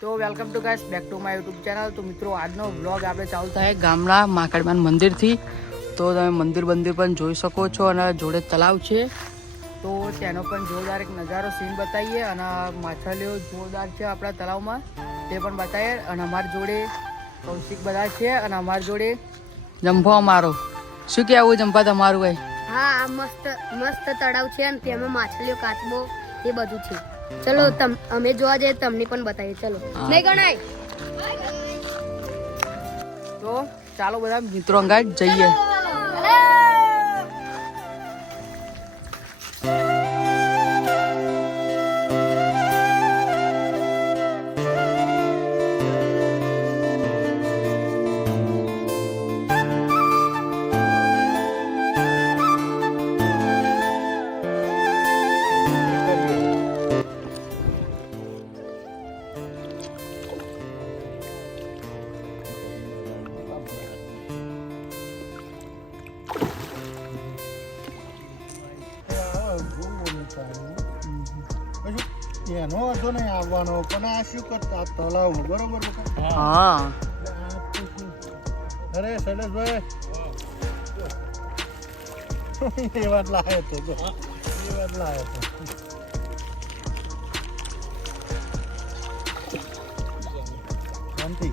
તો welcome to guys back to my YouTube channel. તો મિત્રો આજનો વ્લોગ આપણે ચાલુ થાય ગામડા મહાકાળીમાન મંદિરથી. તો તમે મંદિર પણ જોઈ શકો છો અને જોડે તલાવ છે. તો તેનો પણ જોરદાર એક નજારો સીન બતાવીએ અને માછલીઓ જોરદાર છે આપણા તલાવમાં તે પણ બતાવીએ. અને અમારી જોડે કૌશિક બધા છે અને અમારી જોડે જંપો અમારો. શું કહેવું જંપા તમારું ભાઈ? હા, મસ્ત મસ્ત તળાવ છે અને તેમાં માછલીઓ કાચબો એ બધું છે. ચલો અમે જોવા જઈએ તમને પણ બતાવીએ. ચલો નહીં ગણાય તો ચાલો બધા મિત્રો અંગાત જઈએ. એનો વાંધો નહીં આવવાનો, પણ આ શું કરતા તલાવ બરોબર. હા અરે શૈલેષભાઈ એ વાત લાયો તો શાંતિ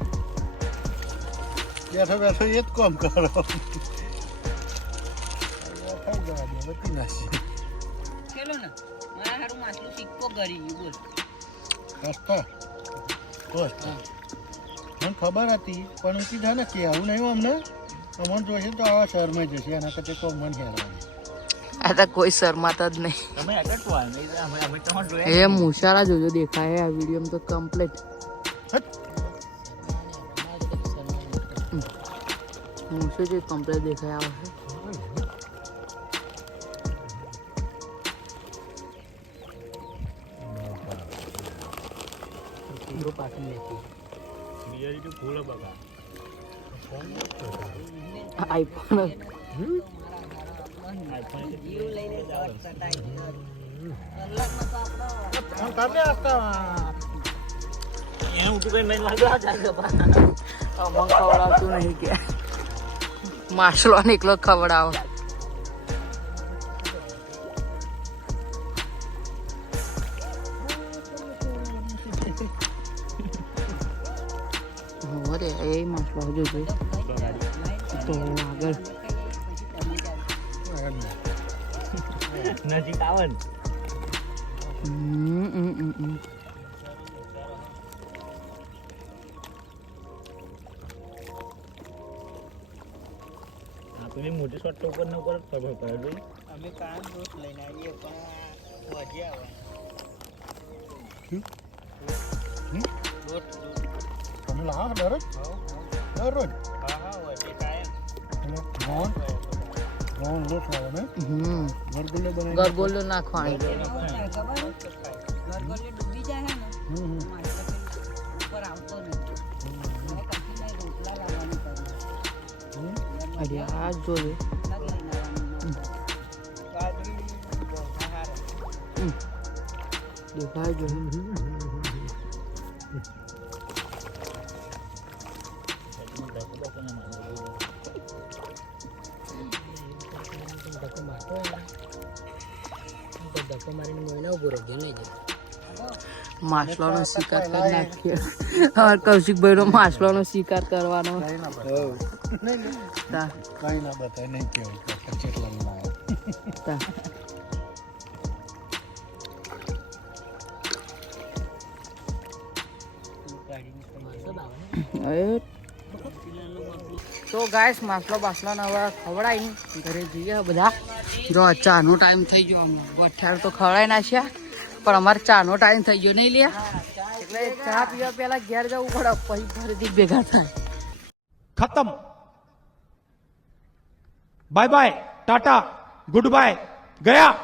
બેઠો એ જ કામ કરો. થઈ જવા દે બધી નાસી ચલો ને મારા હારું માછલું સિક્કો કરી બોલ. મને ખબર હતી પણ હું કીધા ને કે આવું નહીં અમને જોશે તો આવા શહેરમાં જશે એના કરતા કોઈ મન હેરાન. આ તો કોઈ શરમાતા જ નહીં. એ મુશાળા જોજો દેખાય આ વિડીયો તો કમ્પ્લીટ. મુશે જે કમ્પ્લીટ દેખાય આવે છે. આઈફોન ખવડાવતું નહીં કે માછલો એકલો ખવડાવો. અરે એ માછલો હજુ જોઈ તો આગળ નજીક આવે ને પેલી મોટી શોટ ઉપર ને ઉપર ખબર પડે. અમે કામ દોસ્ત લઈને આવીએ પણ વધી આવે તમે લાવો દરરોજ લોટ લાવો ને ગરગોલ્લો નાખવાની. આ જોયું દેખાય જોયું. માછલાનો શિકાર કરી નાખ્યો. કૌશિકભાઈ નો માછલાનો શિકાર કરવાનો. કઈ ના બતાય નહીં કેવું કેટલા તો ગાઈસ માછલો બાસલાને હવે ખવડાવી ઘરે જઈએ બધા. જો ચાનો ટાઈમ થઈ ગયો. અઠાર તો ખવડાવી નાખ્યા પણ અમારે ચાનો ટાઈમ થઈ ગયો નહીં લે એટલે ચા પીવા પેલા ઘેર જવું પડે પછી ફરીથી ભેગા થાય. ખતમ. Bye bye, Tata, good bye, ગયા.